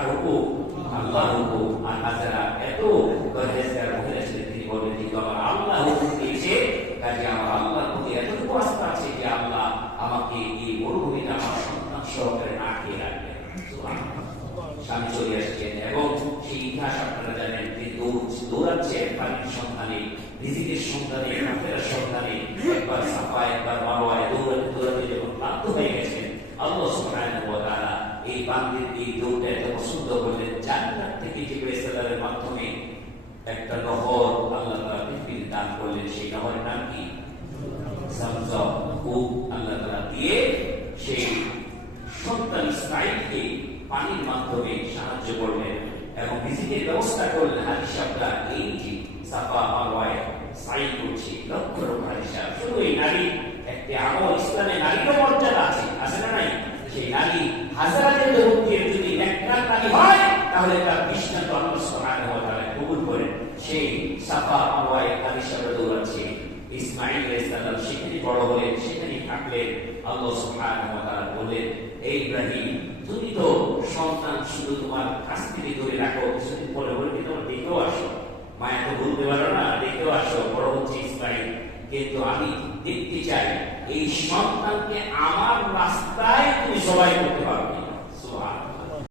কার হুকুম? আল্লাহর হুকুম। আর হাজেরা এত পরহেজগার মহিলা ছিলেন, তিনি বলবেন কিন্তু আমার আল্লাহ হুকুম দিয়েছে, কাজে আমার আল্লাহর প্রতি এতটুকু আস্থা আছে যে আল্লাহ আমাকে এই মরুভূমিটা আমার সন্তান সহকারে না খেয়ে রাখবেন। স্বামী চলে আসছেন এবং সেই ইতিহাস আপনারা জানেন, তিনি দৌড়াচ্ছেন পানির সন্ধানে, রিজিকের সন্ধানে, কাফেরার সন্ধানে। একবার সাফা একবার মারওয়ায় দৌড়াতে দৌড়াতে যখন ক্লান্ত হয়ে গেছেন, আল্লাহ সুবহানাহু ওয়া তাআলা এই বান্দির এই দৌড়টা এত পছন্দ করলেন, জান্নাত থেকে জিবরাইল সালামের মাধ্যমে একটা নহর আল্লাহ তাআলা পৃথিবীতে দান করলেন। সেই নহরের নাম কি? জামজাম। কূপ আল্লাহ তাআলা দিয়ে সেই সন্তান ইসমাঈলকে পানির মাধ্যমে সাহায্য করলেন এবং রিজিকের ব্যবস্থা করলেন। হাদিস সাহেবরা এই যে সাফা মারওয়ায় সাই করছে, লক্ষ লক্ষ হাদিস সাহেব। শুধু এই নারী একটি আমল, ইসলামে নারীরও মর্যাদা আছে, আছে না নাই? সেই নারী হাজারাতের রূপের যদি নেককার নারী হয়, তাহলে তার দৃষ্টান্ত আল্লাহ সুবহানাহু ওয়া তাআলা কবুল করেন। সেই সাফা মারওয়ায় হাদিস সাহেবরা দৌড়াচ্ছে। ইসমাঈল আলাইহিস সালাম সেখানে বড় হলেন, সেখানেই থাকলেন। আল্লাহ সুবহানাহু ওয়া তাআলা বললেন, এই ইব্রাহিম, তুমি তো সন্তান শুধু তোমার কাছ থেকে ধরে রাখো, কিছুদিন পরে বলে কি তোমার দেখেও আসো, মায়া তো বলতে পারো না, দেখেও আসো, বড় হচ্ছে ইসমাঈল, কিন্তু আমি দেখতে চাই এই সন্তানকে আমার রাস্তায় তুমি জবাই করতে পারবে।